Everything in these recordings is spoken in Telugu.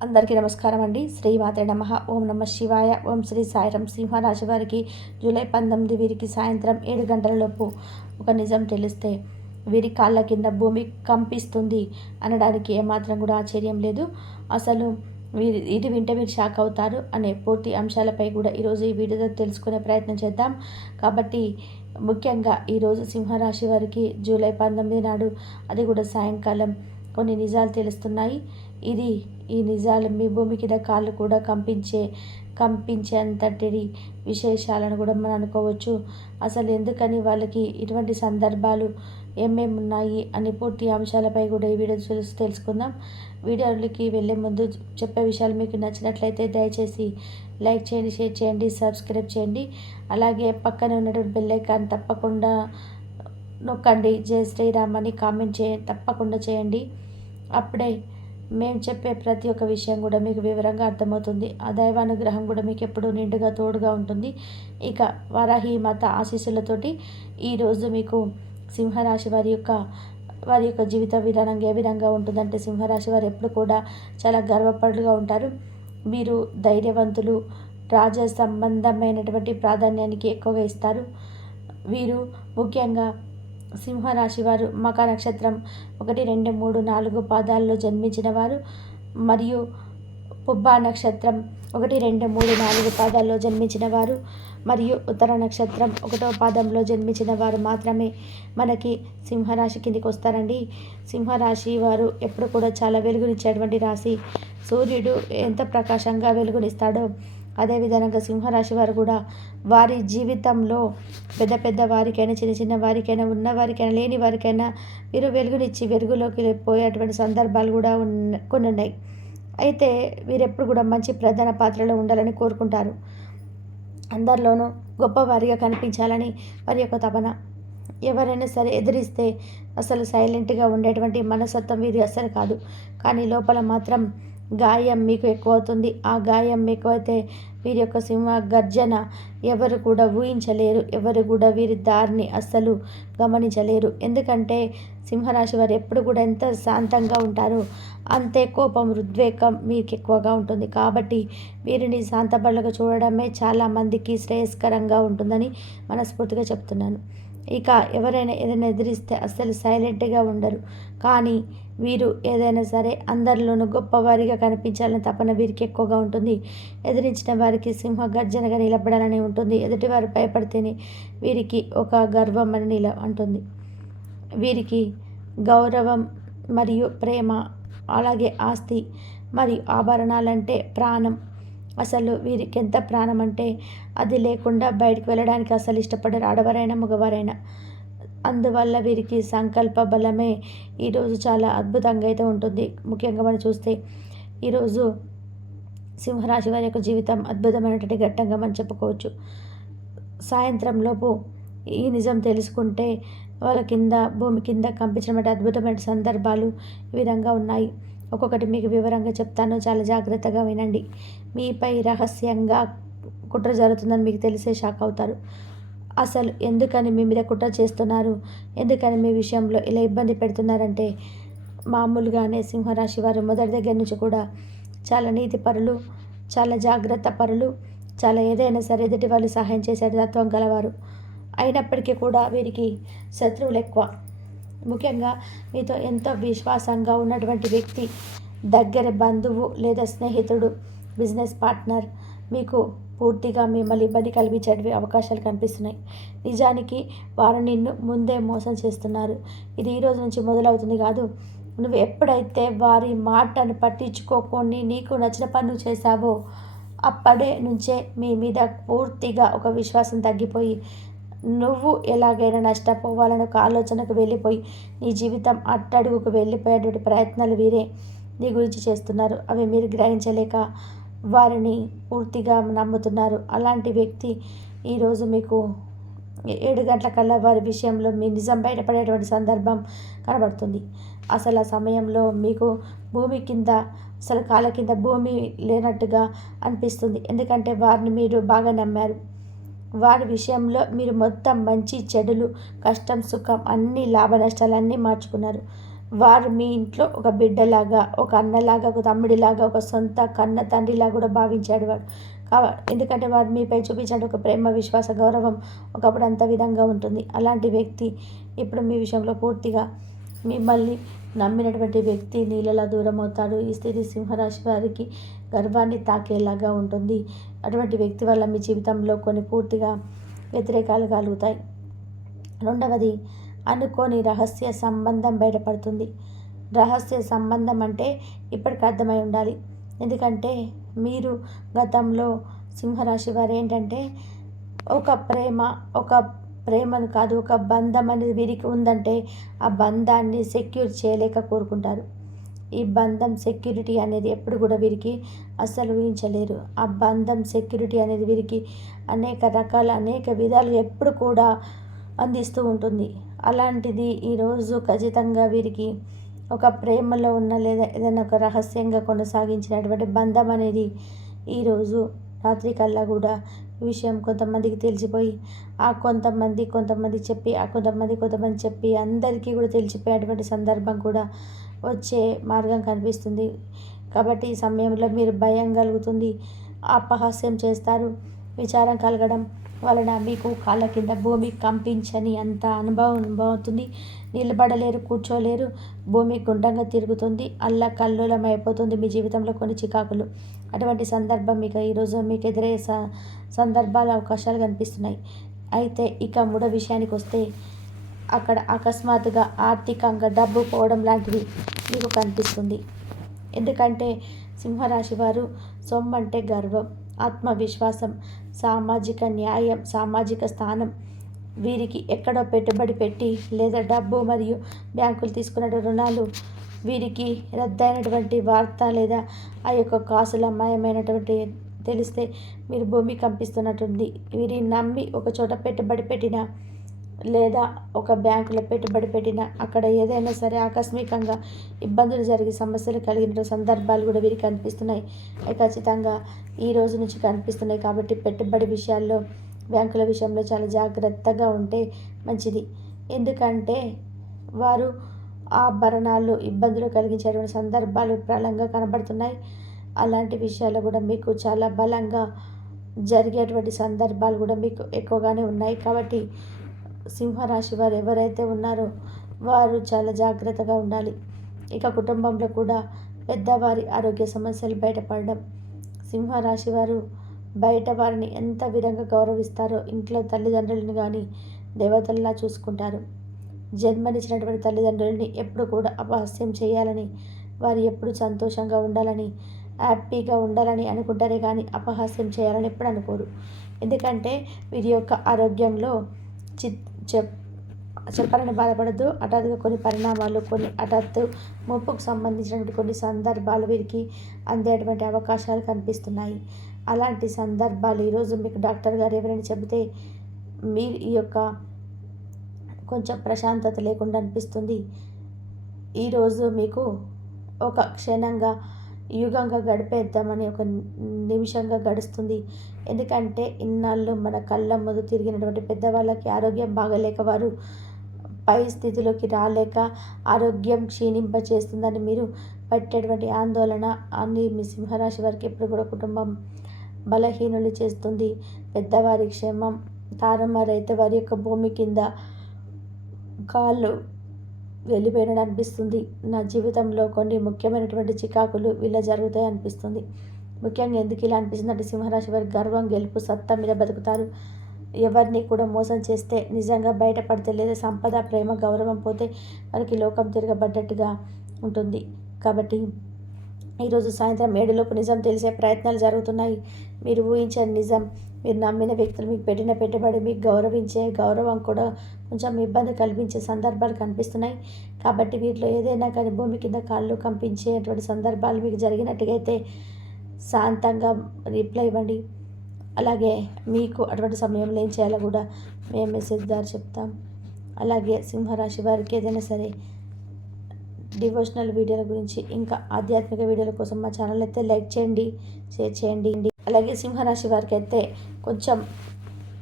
అందరికీ నమస్కారం అండి. శ్రీమాత్రే నమః. ఓం నమః శివాయ. ఓం శ్రీ సాయిరాం. సింహరాశి వారికి జూలై 19 వీరికి సాయంత్రం 7 గంటలలోపు ఒక నిజం తెలిస్తే వీరి కాళ్ళ కింద భూమి కంపిస్తుంది అనడానికి ఏమాత్రం కూడా ఆశ్చర్యం లేదు. అసలు ఇది వింటే మీరు షాక్ అవుతారు అనే పూర్తి అంశాలపై కూడా ఈరోజు ఈ వీడియోలో తెలుసుకునే ప్రయత్నం చేద్దాం. కాబట్టి ముఖ్యంగా ఈరోజు సింహరాశి వారికి జూలై 19 నాడు, అది కూడా సాయంకాలం కొన్ని నిజాలు తెలుస్తున్నాయి. ఈ నిజాలు మీ భూమి కింద కాళ్ళు కూడా కంపించేంతటి విశేషాలను కూడా మనం అనుకోవచ్చు. అసలు ఎందుకని వాళ్ళకి ఇటువంటి సందర్భాలు ఏమేమి ఉన్నాయి అని పూర్తి అంశాలపై కూడా ఈ వీడియో తెలుసుకుందాం. వీడియోలకి వెళ్ళే ముందు చెప్పే విషయాలు మీకు నచ్చినట్లయితే దయచేసి లైక్ చేయండి, షేర్ చేయండి, సబ్స్క్రైబ్ చేయండి. అలాగే పక్కన ఉన్నటువంటి బెల్ ఐకాన్ తప్పకుండా నొక్కండి. జై శ్రీరామ్ అని కామెంట్ తప్పకుండా చేయండి. అప్పుడే మేము చెప్పే ప్రతి ఒక్క విషయం కూడా మీకు వివరంగా అర్థమవుతుంది. ఆ దైవానుగ్రహం కూడా మీకు ఎప్పుడూ నిండుగా తోడుగా ఉంటుంది. ఇక వరాహి మాత ఆశీస్సులతోటి ఈరోజు మీకు సింహరాశి వారి యొక్క జీవిత విధానం ఏ విధంగా ఉంటుందంటే, సింహరాశి వారు ఎప్పుడు కూడా చాలా గర్వపడుగా ఉంటారు. మీరు ధైర్యవంతులు, రాజ సంబంధమైనటువంటి ప్రాధాన్యానికి ఎక్కువగా ఇస్తారు. వీరు ముఖ్యంగా సింహరాశి వారు మఖ నక్షత్రం 1, 2, 3, 4 పాదాల్లో జన్మించిన వారు, మరియు పుబ్బా నక్షత్రం 1, 2, 3, 4 పాదాల్లో జన్మించిన వారు, మరియు ఉత్తర నక్షత్రం 1వ పాదంలో జన్మించిన వారు మాత్రమే మనకి సింహరాశి కిందికి వస్తారండి. సింహరాశి వారు ఎప్పుడు కూడా చాలా వెలుగునిచ్చేటువంటి రాశి. సూర్యుడు ఎంత ప్రకాశంగా వెలుగునిస్తాడో అదేవిధంగా సింహరాశి వారు కూడా వారి జీవితంలో పెద్ద వారికైనా, చిన్న వారికైనా, ఉన్నవారికైనా, లేని వారికైనా వీరు వెలుగునిచ్చి వెలుగులోకి పోయేటువంటి సందర్భాలు కూడా కొన్ని ఉన్నాయి. అయితే వీరెప్పుడు కూడా మంచి ప్రధాన పాత్రలో ఉండాలని కోరుకుంటారు. అందరిలోనూ గొప్పవారిగా కనిపించాలని వారి యొక్క తపన. ఎవరైనా సరే ఎదిరిస్తే అసలు సైలెంట్గా ఉండేటువంటి మనస్తత్వం వీరి అస్సలు కాదు. కానీ లోపల మాత్రం గాయం మీకు ఎక్కువ అవుతుంది. ఆ గాయం ఎక్కువైతే వీరి యొక్క సింహ గర్జన ఎవరు కూడా ఊహించలేరు. ఎవరు కూడా వీరి దారిని అస్సలు గమనించలేరు. ఎందుకంటే సింహరాశి వారు ఎప్పుడు కూడా ఎంత శాంతంగా ఉంటారో అంతే కోపం, ఉద్వేగం మీకు ఎక్కువగా ఉంటుంది. కాబట్టి వీరిని శాంతపరులుగా చూడడమే చాలామందికి శ్రేయస్కరంగా ఉంటుందని మనస్ఫూర్తిగా చెప్తున్నాను. ఇక ఎవరైనా ఏదైనా ఎదిరిస్తే అస్సలు సైలెంట్గా ఉండరు. కానీ వీరు ఏదైనా సరే అందరిలోనూ గొప్పవారిగా కనిపించాలని తపన వీరికి ఎక్కువగా ఉంటుంది. ఎదిరించిన వారికి సింహ గర్జనగా నిలబడాలని ఉంటుంది. ఎదుటివారు భయపడితేనే వీరికి ఒక గర్వం అని అంటుంది. వీరికి గౌరవం మరియు ప్రేమ, అలాగే ఆస్తి మరియు ఆభరణాలంటే ప్రాణం. అసలు వీరికి ఎంత ప్రాణం అంటే అది లేకుండా బయటకు వెళ్ళడానికి అసలు ఇష్టపడరు, ఆడవారైనా మగవారైనా. అందువల్ల వీరికి సంకల్ప బలమే ఈరోజు చాలా అద్భుతంగా అయితే ఉంటుంది. ముఖ్యంగా మనం చూస్తే ఈరోజు సింహరాశి వారి యొక్క జీవితం అద్భుతమైనటువంటి ఘట్టంగా మనం చెప్పుకోవచ్చు. సాయంత్రంలోపు ఈ నిజం తెలుసుకుంటే వాళ్ళ భూమి కింద కంపించినటువంటి అద్భుతమైన సందర్భాలు ఈ విధంగా ఉన్నాయి. ఒక్కొక్కటి మీకు వివరంగా చెప్తాను, చాలా జాగ్రత్తగా వినండి. మీపై రహస్యంగా కుట్ర జరుగుతుందని మీకు తెలిసే షాక్ అవుతారు. అసలు ఎందుకని మీ మీద కుట్ర చేస్తున్నారు, ఎందుకని మీ విషయంలో ఇలా ఇబ్బంది పెడుతున్నారంటే, మామూలుగానే సింహరాశి వారు మొదటి దగ్గర నుంచి కూడా చాలా నీతి పరులు, చాలా జాగ్రత్త పరులు, చాలా ఏదైనా సరే ఎదుటి వాళ్ళు సహాయం చేసే తత్వం గలవారు. అయినప్పటికీ కూడా వీరికి శత్రువులు ఎక్కువ. ముఖ్యంగా మీతో ఎంతో విశ్వాసంగా ఉన్నటువంటి వ్యక్తి, దగ్గర బంధువు లేదా స్నేహితుడు, బిజినెస్ పార్ట్నర్ మీకు పూర్తిగా మిమ్మల్ని ఇబ్బంది కలిగించే అవకాశాలు కనిపిస్తున్నాయి. నిజానికి వారు నిన్ను ముందే మోసం చేస్తున్నారు. ఇది ఈరోజు నుంచి మొదలవుతుంది కాదు. నువ్వు ఎప్పుడైతే వారి మాటను పట్టించుకోకుండా నీకు నచ్చిన పనులు చేశావో అప్పటి నుంచే మీ మీద పూర్తిగా ఒక విశ్వాసం తగ్గిపోయి నువ్వు ఎలాగైనా నష్టపోవాలని ఒక ఆలోచనకు వెళ్ళిపోయి నీ జీవితం అట్టడుగుకు వెళ్ళిపోయేటువంటి ప్రయత్నాలు వీరే నీ గురించి చేస్తున్నారు. అవి మీరు గ్రహించలేక వారిని పూర్తిగా నమ్ముతున్నారు. అలాంటి వ్యక్తి ఈరోజు మీకు 7 గంటలకల్లా వారి విషయంలో మీ నిజం బయటపడేటువంటి సందర్భం కనబడుతుంది. అసలు ఆ సమయంలో మీకు భూమి కింద, అసలు కాళ్ళ కింద భూమి లేనట్టుగా అనిపిస్తుంది. ఎందుకంటే వారిని మీరు బాగా నమ్మారు. వారి విషయంలో మీరు మొత్తం మంచి చెడులు, కష్టం సుఖం అన్ని లాభ నష్టాలన్నీ మార్చుకున్నారు. వారు మీ ఇంట్లో ఒక బిడ్డలాగా, ఒక అన్నలాగా, ఒక తమ్ముడిలాగా, ఒక సొంత కన్న తండ్రిలాగా కూడా భావించాడు వాడు. ఎందుకంటే వారు మీపై చూపించిన ఒక ప్రేమ, విశ్వాస, గౌరవం ఒకప్పుడు అంత విధంగా ఉంటుంది. అలాంటి వ్యక్తి ఇప్పుడు మీ విషయంలో పూర్తిగా మిమ్మల్ని నమ్మినటువంటి వ్యక్తి నీళ్ళలా దూరం అవుతాడు. ఈ స్థితి సింహరాశి వారికి గర్వాన్ని తాకేలాగా ఉంటుంది. అటువంటి వ్యక్తి వల్ల మీ జీవితంలో కొన్ని పూర్తిగా వ్యతిరేకాలు కలుగుతాయి. రెండవది, అనుకోని రహస్య సంబంధం బయటపడుతుంది. రహస్య సంబంధం అంటే ఇప్పటికి అర్థమై ఉండాలి. ఎందుకంటే మీరు గతంలో సింహరాశి వారు ఏంటంటే ఒక ప్రేమను కాదు, ఒక బంధం అనేది వీరికి ఉందంటే ఆ బంధాన్ని సెక్యూర్ చేయలేక కోరుకుంటారు. ఈ బంధం సెక్యూరిటీ అనేది ఎప్పుడు కూడా వీరికి అస్సలు ఊహించలేరు. ఆ బంధం సెక్యూరిటీ అనేది వీరికి అనేక విధాలు ఎప్పుడు కూడా అందిస్తూ ఉంటుంది. అలాంటిది ఈరోజు ఖచ్చితంగా వీరికి ఒక ప్రేమలో ఉన్న లేదా ఏదైనా ఒక రహస్యంగా కొనసాగించినటువంటి బంధం అనేది ఈరోజు రాత్రి కల్లా కూడా ఈ విషయం కొంతమందికి తెలిసిపోయి కొంతమంది చెప్పి అందరికీ కూడా తెలిసిపోయేటువంటి సందర్భం కూడా వచ్చే మార్గం కనిపిస్తుంది. కాబట్టి ఈ సమయంలో మీరు భయం కలుగుతుంది, అపహాస్యం చేస్తారు. విచారం కలగడం వలన మీకు కాళ్ళ కింద భూమి కంపించని అంత అనుభవం అవుతుంది. నిలబడలేరు, కూర్చోలేరు, భూమి గుండ్రంగా తిరుగుతుంది, కల్లోలం అయిపోతుంది మీ జీవితంలో కొన్ని చికాకులు. అటువంటి సందర్భం ఈరోజు మీకు ఎదురయ్యే సందర్భాలు, అవకాశాలు కనిపిస్తున్నాయి. అయితే ఇక మూడో విషయానికి వస్తే అక్కడ అకస్మాత్తుగా ఆర్థికంగా డబ్బు పోవడం లాంటిది మీకు కనిపిస్తుంది. ఎందుకంటే సింహరాశి వారు సొమ్మంటే గర్వం, ఆత్మవిశ్వాసం, సామాజిక న్యాయం, సామాజిక స్థానం వీరికి ఎక్కడో పెట్టుబడి పెట్టి లేదా డబ్బు మరియు బ్యాంకులు తీసుకున్న రుణాలు వీరికి రద్దయినటువంటి వార్త లేదా ఆ యొక్క కాసులు అమ్మాయమైనటువంటి తెలిస్తే మీరు భూమి కంపిస్తున్నట్టుంది. వీరిని నమ్మి ఒక చోట పెట్టుబడి పెట్టిన లేదా ఒక బ్యాంకులో పెట్టుబడి పెట్టిన అక్కడ ఏదైనా సరే ఆకస్మికంగా ఇబ్బందులు జరిగి సమస్యలు కలిగిన సందర్భాలు కూడా వీరికి కనిపిస్తున్నాయి. ఖచ్చితంగా ఈ రోజు నుంచి కనిపిస్తున్నాయి. కాబట్టి పెట్టుబడి విషయాల్లో, బ్యాంకుల విషయంలో చాలా జాగ్రత్తగా ఉంటే మంచిది. ఎందుకంటే వారు ఆభరణాలు ఇబ్బందులు కలిగించేటువంటి సందర్భాలు ప్రబలంగా కనబడుతున్నాయి. అలాంటి విషయాల్లో కూడా మీకు చాలా బలంగా జరిగేటువంటి సందర్భాలు కూడా మీకు ఎక్కువగానే ఉన్నాయి. కాబట్టి సింహరాశి వారు ఎవరైతే ఉన్నారో వారు చాలా జాగ్రత్తగా ఉండాలి. ఇక కుటుంబంలో కూడా పెద్దవారి ఆరోగ్య సమస్యలు బయటపడడం. సింహరాశి వారు బయట వారిని ఎంత విధంగా గౌరవిస్తారో ఇంట్లో తల్లిదండ్రులను కానీ దేవతల్లా చూసుకుంటారు. జన్మనిచ్చినటువంటి తల్లిదండ్రులని ఎప్పుడు కూడా అపహాస్యం చేయాలని, వారు ఎప్పుడు సంతోషంగా ఉండాలని, హ్యాపీగా ఉండాలని అనుకుంటారే కానీ అపహాస్యం చేయాలని ఎప్పుడు అనుకోరు. ఎందుకంటే వీరి యొక్క ఆరోగ్యంలో చెప్పాలని బాధపడద్దు. హఠాత్తుగా కొన్ని పరిణామాలు, కొన్ని హఠాత్తు ముప్పుకు సంబంధించినటువంటి కొన్ని సందర్భాలు వీరికి అందేటువంటి అవకాశాలు కనిపిస్తున్నాయి. అలాంటి సందర్భాలు ఈరోజు మీకు డాక్టర్ గారు ఎవరైనా చెబితే మీరు ఈ యొక్క కొంచెం ప్రశాంతత లేకుండా అనిపిస్తుంది. ఈరోజు మీకు ఒక క్షణంగా యుగంగా గడిపేద్దామని ఒక నిమిషంగా గడుస్తుంది. ఎందుకంటే ఇన్నాళ్ళు మన కళ్ళ ముందు తిరిగినటువంటి పెద్దవాళ్ళకి ఆరోగ్యం బాగలేక వారు పై స్థితిలోకి రాలేక ఆరోగ్యం క్షీణింపచేస్తుందని మీరు పట్టేటువంటి ఆందోళన అన్ని మీ సింహరాశి వారికి ఎప్పుడు కూడా కుటుంబం బలహీనులు చేస్తుంది. పెద్దవారి క్షేమం తారుమారైతే వారి యొక్క భూమి కింద కాళ్ళు వెళ్ళిపోయినట్టు అనిపిస్తుంది. నా జీవితంలో కొన్ని ముఖ్యమైనటువంటి చికాకులు ఇలా జరుగుతాయి అనిపిస్తుంది. ముఖ్యంగా ఎందుకు ఇలా అనిపిస్తుంది అంటే సింహరాశి వారి గర్వం, గెలుపు, సత్తా మీద బతుకుతారు. ఎవరిని కూడా మోసం చేస్తే నిజంగా బయటపడితే లేదా సంపద, ప్రేమ, గౌరవం పోతే వారికి లోకం తిరగబడ్డట్టుగా ఉంటుంది. కాబట్టి ఈరోజు సాయంత్రం 7 నిజం తెలిసే ప్రయత్నాలు జరుగుతున్నాయి. మీరు ఊహించని నిజం, మీరు నమ్మిన వ్యక్తులు మీకు పెట్టిన పెట్టుబడి, మీకు గౌరవించే గౌరవం కూడా కొంచెం ఇబ్బంది కల్పించే సందర్భాలు కనిపిస్తున్నాయి. కాబట్టి వీటిలో ఏదైనా కానీ భూమి కింద కాళ్ళు కంపించేటువంటి సందర్భాలు మీకు జరిగినట్టుగా అయితే శాంతంగా రిప్లై ఇవ్వండి. అలాగే మీకు అటువంటి సమయంలో ఏం చేయాలో కూడా మేము మెసేజ్ ద్వారా చెప్తాం. అలాగే సింహరాశి వారికి ఏదైనా సరే డివోషనల్ వీడియోల గురించి ఇంకా ఆధ్యాత్మిక వీడియోల కోసం మా ఛానల్ అయితే లైక్ చేయండి, షేర్ చేయండి. అలాగే సింహరాశి వారికి అయితే కొంచెం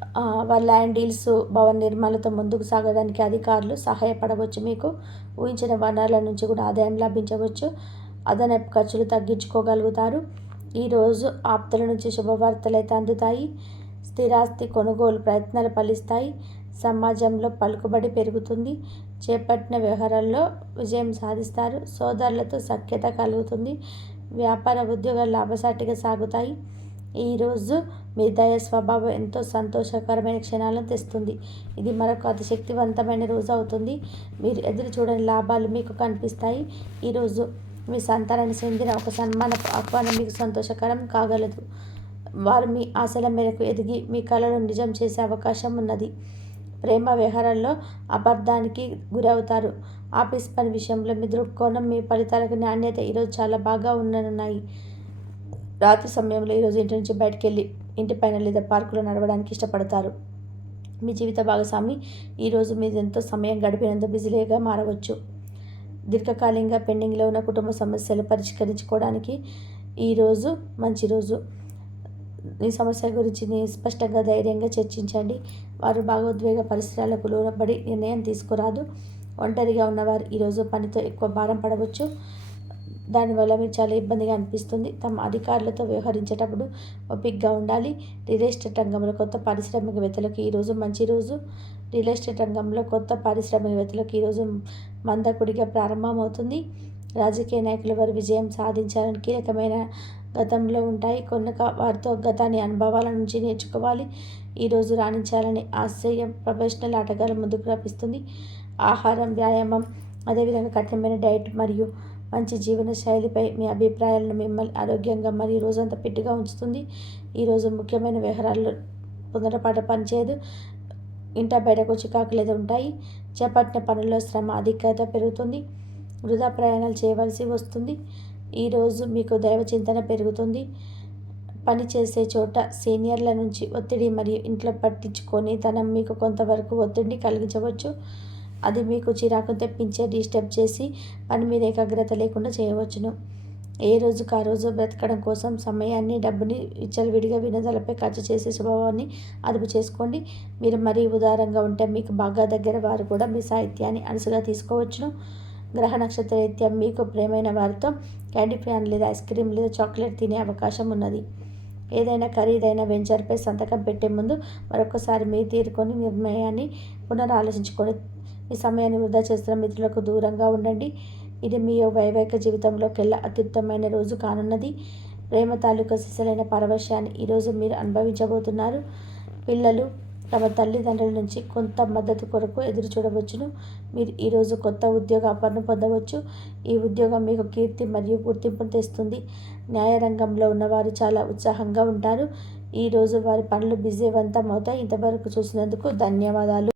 వాళ్ళ ల్యాండ్ డీల్స్, భవన నిర్మాణాలతో ముందుకు సాగడానికి అధికారులు సహాయపడవచ్చు. మీకు ఊహించిన వనరుల నుంచి కూడా ఆదాయం లభించవచ్చు. అదనపు ఖర్చులు తగ్గించుకోగలుగుతారు. ఈరోజు ఆప్తుల నుంచి శుభవార్తలు అయితే అందుతాయి. స్థిరాస్తి కొనుగోలు ప్రయత్నాలు ఫలిస్తాయి. సమాజంలో పలుకుబడి పెరుగుతుంది. చేపట్టిన వ్యవహారాల్లో విజయం సాధిస్తారు. సోదరులతో సఖ్యత కలుగుతుంది. వ్యాపార ఉద్యోగాలు లాభసాటిగా సాగుతాయి. ఈరోజు మీ దయ స్వభావం ఎంతో సంతోషకరమైన క్షణాలను తెస్తుంది. ఇది మరొక అతి శక్తివంతమైన రోజు అవుతుంది. మీరు ఎదురు చూడని లాభాలు మీకు కనిపిస్తాయి. ఈరోజు మీ సంతానానికి చెందిన ఒక సన్మాన ఆహ్వానం మీకు సంతోషకరం కాగలదు. వారు మీ ఆశల మేరకు ఎదిగి మీ కళలను నిజం చేసే అవకాశం ఉన్నది. ప్రేమ వ్యవహారాల్లో అపార్థానికి గురవుతారు. ఆఫీస్ పని విషయంలో మీ దృక్కోణం, మీ ఫలితాలకు నాణ్యత ఈరోజు చాలా బాగా ఉండనున్నాయి. రాత్రి సమయంలో ఈరోజు ఇంటి నుంచి బయటకు వెళ్ళి ఇంటిపైన లేదా పార్కులో నడవడానికి ఇష్టపడతారు. మీ జీవిత భాగస్వామి ఈరోజు మీరు ఎంతో సమయం గడిపినందుకు బిజీగా మారవచ్చు. దీర్ఘకాలికంగా పెండింగ్లో ఉన్న కుటుంబ సమస్యలు పరిష్కరించుకోవడానికి ఈరోజు మంచి రోజు. ఈ సమస్య గురించి స్పష్టంగా ధైర్యంగా చర్చించండి. వారు భావోద్వేగ పరిసరాలకు లోనపడి నిర్ణయం తీసుకురాదు. ఒంటరిగా ఉన్నవారు ఈరోజు పనితో ఎక్కువ భారం పడవచ్చు. దానివల్ల మీరు చాలా ఇబ్బందిగా అనిపిస్తుంది. తమ అధికారులతో వ్యవహరించేటప్పుడు ఓపికగా ఉండాలి. రియల్ ఎస్టేట్ రంగంలో కొత్త పారిశ్రామికవేత్తలకు ఈరోజు మంచి రోజు. రియల్ ఎస్టేట్ రంగంలో కొత్త పారిశ్రామికవేత్తలకు ఈరోజు మందకుడిగా ప్రారంభమవుతుంది. రాజకీయ నాయకులు వారు విజయం సాధించాలని కీలకమైన గతంలో ఉంటాయి. వారితో గతాన్ని అనుభవాల నుంచి నేర్చుకోవాలి. ఈరోజు రాణించాలని ఆశయం ప్రొఫెషనల్ ఆటగాళ్ళ ముందుకు రప్పిస్తుంది. ఆహారం, వ్యాయామం, అదేవిధంగా కఠినమైన డైట్ మరియు మంచి జీవన శైలిపై మీ అభిప్రాయాలను మిమ్మల్ని ఆరోగ్యంగా మరియు రోజంతా ఫిట్గా ఉంచుతుంది. ఈరోజు ముఖ్యమైన వ్యవహారాల్లో తొందరపాటు పనిచేయదు. ఇంట బయటకు చికాకులు ఉంటాయి. చేపట్టిన పనుల్లో శ్రమ అధికత పెరుగుతుంది. వృధా ప్రయాణాలు చేయవలసి వస్తుంది. ఈరోజు మీకు దైవ చింతన పెరుగుతుంది. పని చేసే చోట సీనియర్ల నుంచి ఒత్తిడి మరియు ఇంట్లో పట్టించుకొని తనం మీకు కొంతవరకు ఒత్తిడిని కలిగించవచ్చు. అది మీకు చిరాకు తెప్పించే డిస్టర్బ్ చేసి పని మీద ఏకాగ్రత లేకుండా చేయవచ్చును. ఏ రోజుకు ఆ రోజు బ్రతకడం కోసం సమయాన్ని, డబ్బుని విచ్చలవిడిగా వినోదాలపై ఖర్చు చేసే స్వభావాన్ని అదుపు చేసుకోండి. మీరు మరీ ఉదారంగా ఉంటే మీకు బాగా దగ్గర వారు కూడా మీ సాహిత్యాన్ని అలసుగా తీసుకోవచ్చును. గ్రహ నక్షత్ర రీత్యా మీకు ప్రేమైన వారితో క్యాండీ ఫ్యాన్ లేదా ఐస్ క్రీమ్ లేదా చాక్లెట్ తినే అవకాశం ఉన్నది. ఏదైనా ఖరీదైన వెంచర్పై సంతకం పెట్టే ముందు మరొకసారి మీ తీరుకొని నిర్ణయాన్ని పునరాలోచించుకొని ఈ సమయాన్ని వృధా చేస్తున్న మిత్రులకు దూరంగా ఉండండి. ఇది మీ వైవాహిక జీవితంలోకెల్లా అత్యుత్తమైన రోజు కానున్నది. ప్రేమ తాలూకా సిసలైన పరవశాన్ని ఈరోజు మీరు అనుభవించబోతున్నారు. పిల్లలు తమ తల్లిదండ్రుల నుంచి కొంత మద్దతు కొరకు ఎదురు చూడవచ్చును. మీరు ఈరోజు కొత్త ఉద్యోగ ఆఫర్ను పొందవచ్చు. ఈ ఉద్యోగం మీకు కీర్తి మరియు గుర్తింపును తెస్తుంది. న్యాయ రంగంలో ఉన్నవారు చాలా ఉత్సాహంగా ఉంటారు. ఈరోజు వారి పనులు విజయవంతం అవుతాయి. ఇంతవరకు చూసినందుకు ధన్యవాదాలు.